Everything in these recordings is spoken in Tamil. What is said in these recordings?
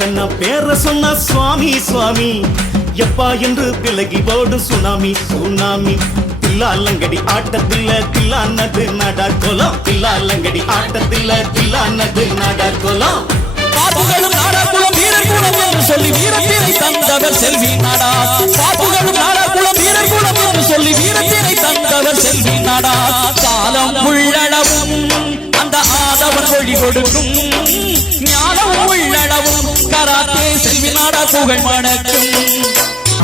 புருஷன் பேர சொன்ன சுவாமி சுவாமி எப்பா என்று பிளகி ஓடும் சுனாமி சுனாமி தில்லாலங்கடி ஆட்டத்தில் தில்லானது நாடார்கோலம் தில்லாலங்கடி ஆட்டத்தில் தில்லானது நாடார்கோலம் பாப்புகளும் நாடார்குலம் வீரர்குலம் என்று சொல்லி வீரத்தினை தந்தவர் செல்வி நாடா பாப்புகளும் நாடார்குலம் வீரர்குலம் என்று சொல்லி வீரத்தினை தந்தவர் செல்வி நாடா காலம் உள்ளளவும் அந்த ஆதவன் ஒளி கொடுக்கும் ஞானம் உள்ளளவும் கராத்தே செல்வி நாடா புகழ் மணக்கும்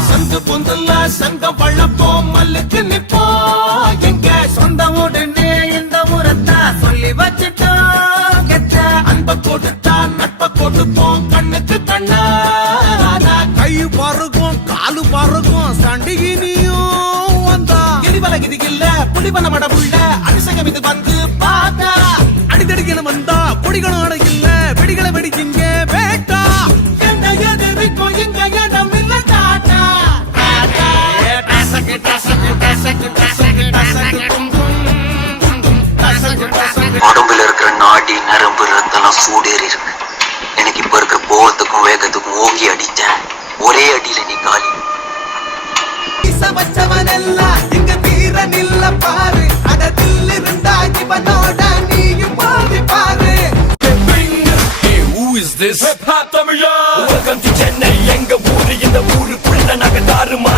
சங்க பொந்துல சங்க வள்ளப்போம் மல்லுக்கு நிப்போம் எங்க சொந்த உடனே இந்த முறத்தா சொல்லி வச்சுட்டோம் கெட்ட அன்ப கொடுத்தா நட்ப கொடுப்போம் கண்ணுக்கு கண்ணா கை பருகும் காலு பருகும் சண்டிகினியும் வந்தா கிரிவல கிதிகில்ல புலிவன மடமுள்ள அரிசகம் இது வந்து பார்த்தா அடித்தடிக்கணும் வந்தா கொடிகளும் அடையில்ல வெடிகளை வெடிக்கிங்க வேட்டா எந்த எதிர்க்கும் இங்க இடம் இல்ல டாட்டா உடம்புல இருக்கிற நாடி நரம்பு ரத்தம் சூடேறி இருக்கு எனக்கு இப்ப இருக்கிற கோவத்துக்கும் வேகத்துக்கும் ஓங்கி அடிச்சேன் ஒரே அடியில நீ காலி வச்சவனெல்லாம் இங்க வீரன் இல்ல பாரு அடத்தில் இருந்தா இவனோட நீயும் மோதி பாரு Who is this? Hip Hop Tamila. Welcome to Chennai. எங்க ஊரு இந்த ஊருக்குள்ள நாங்க தாறுமா